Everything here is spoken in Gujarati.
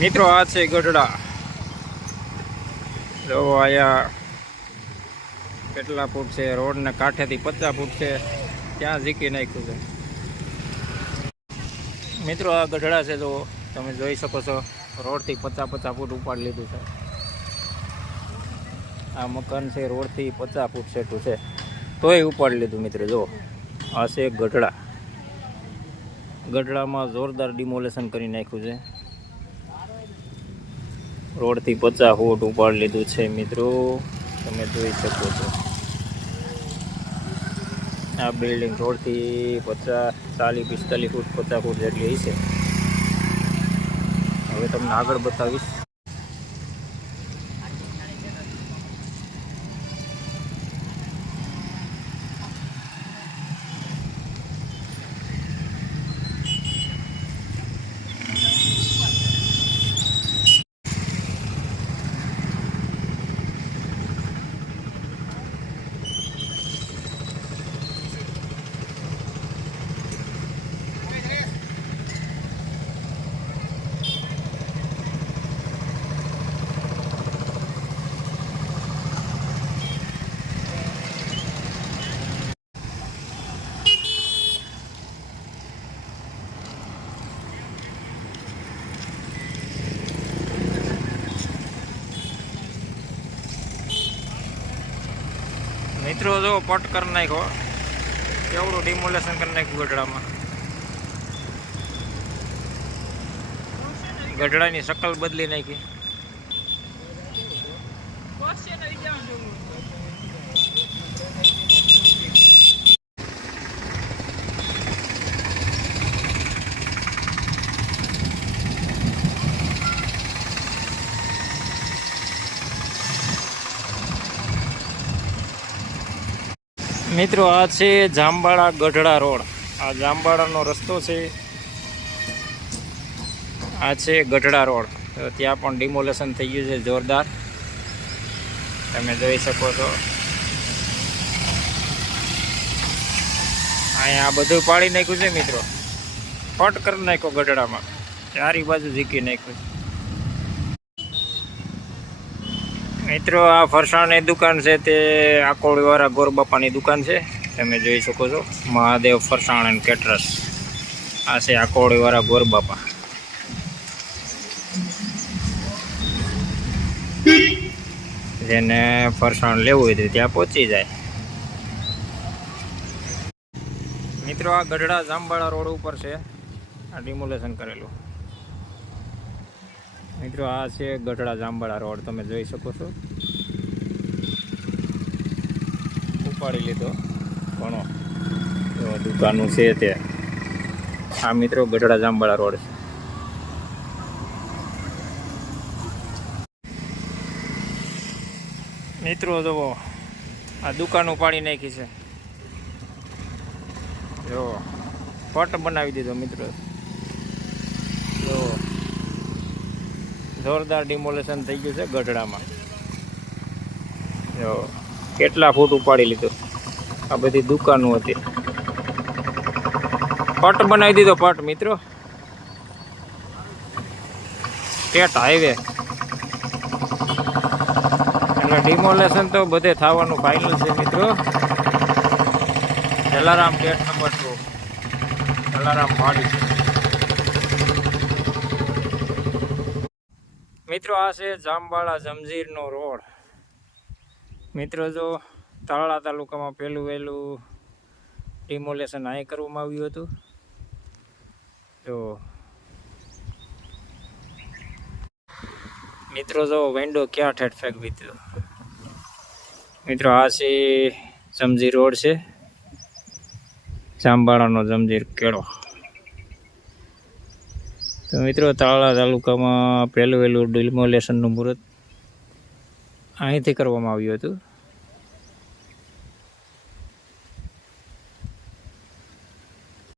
મિત્રો આ છે ગઢડા. જો આયા કેટલા ફૂટ છે, રોડને કાંઠેથી 50 ફૂટ છે, ત્યાં ઝીકી નાખ્યું છે. મિત્રો આ ગઢડા છે, જો તમે જોઈ શકો છો, રોડથી 50 ફૂટ ઉપાડી લીધું છે. આ મકાન છે રોડથી 50 ફૂટ સેટું છે, તોય ઉપાડી લીધું. મિત્રો જો આ છે ગઢડા. ગઢડામાં જોરદાર ડિમોલેશન કરી નાખ્યું છે. રોડથી 50 ફૂટ ઉપાડી લીધું છે. મિત્રો તમે જોઈ શકો છો, આ બિલ્ડિંગ રોડથી 40, 45 ફૂટ 50 ફૂટ જેટલી છે. હવે તમને આગળ બતાવીશ. મિત્રો જો પટ કરી નાખ્યો, કેવડું ડિમોલેશન કરી નાખ્યું ગઢડામાં. ગઢડાની શકલ બદલી નાખી. મિત્રો આ છે જામબાળા ગઢડા રોડ. આ જામબાળાનો રસ્તો છે. આ છે ગઢડા રોડ. તો ત્યાં પણ ડિમોલેશન થઈ ગયું છે જોરદાર, તમે જોઈ શકો છો. અહીંયા બધું પાડી નાખ્યું છે. મિત્રો ફટ કરી નાખ્યો ગઢડામાં, ચારી બાજુ ઝીકી નાખ્યું. મિત્રો આ ફરસાણની દુકાન છે, તે આકોડીવાળા ગોરબાપાની દુકાન છે. તમે જોઈ શકો છો, મહાદેવ ફરસાણ એન્ડ કેટરર્સ. આ છે આકોડીવાળા ગોરબાપા. જેને ફરસાણ લેવું હોય તો ત્યાં પહોંચી જાય. મિત્રો આ ગઢડા જામબાળા રોડ ઉપર છે આ ડિમોલેશન કરેલું. મિત્રો આ છે ગઢડા જામબાળા રોડ, તમે જોઈ શકો છો. ઉપાડી લીધો ઘણો દુકાનું છે તે. આ મિત્રો ગઢડા જામબાળા રોડ છે. મિત્રો જુઓ, આ દુકાન ઉપાડી નાખી છે. જો પટ બનાવી દીધો. મિત્રો જો જોરદાર ડિમોલેશન થઈ ગયું છે ગઢડામાં. જો કેટલા ફૂટ ઉપાડી લીધું. આ બધી દુકાનો હતી, પટ બનાવી દીધો. પટ મિત્રો, સ્ટેટ હાઈવે. એટલે ડિમોલેશન તો બધે થવાનું ફાઇનલ છે. મિત્રો જલારામ ગેટ નંબર 2, જલારામ વાડી છે. મિત્રો આ છે જામબાળા જંજીરનો રોડ. મિત્રો જો તાળા તાલુકામાં પહેલું વહેલું ડિમોલેશન અહીં કરવામાં આવ્યું હતું. તો મિત્રો જો વિન્ડો ક્યાં ઠેઠ ફેંકવી હતી. મિત્રો આ છે જંજીર રોડ છે. જામબાળાનો જંજીર કેળો. તો મિત્રો તાલાળા તાલુકામાં પહેલું ડિમોલેશનનું મુહૂર્ત અહીંથી કરવામાં આવ્યું હતું.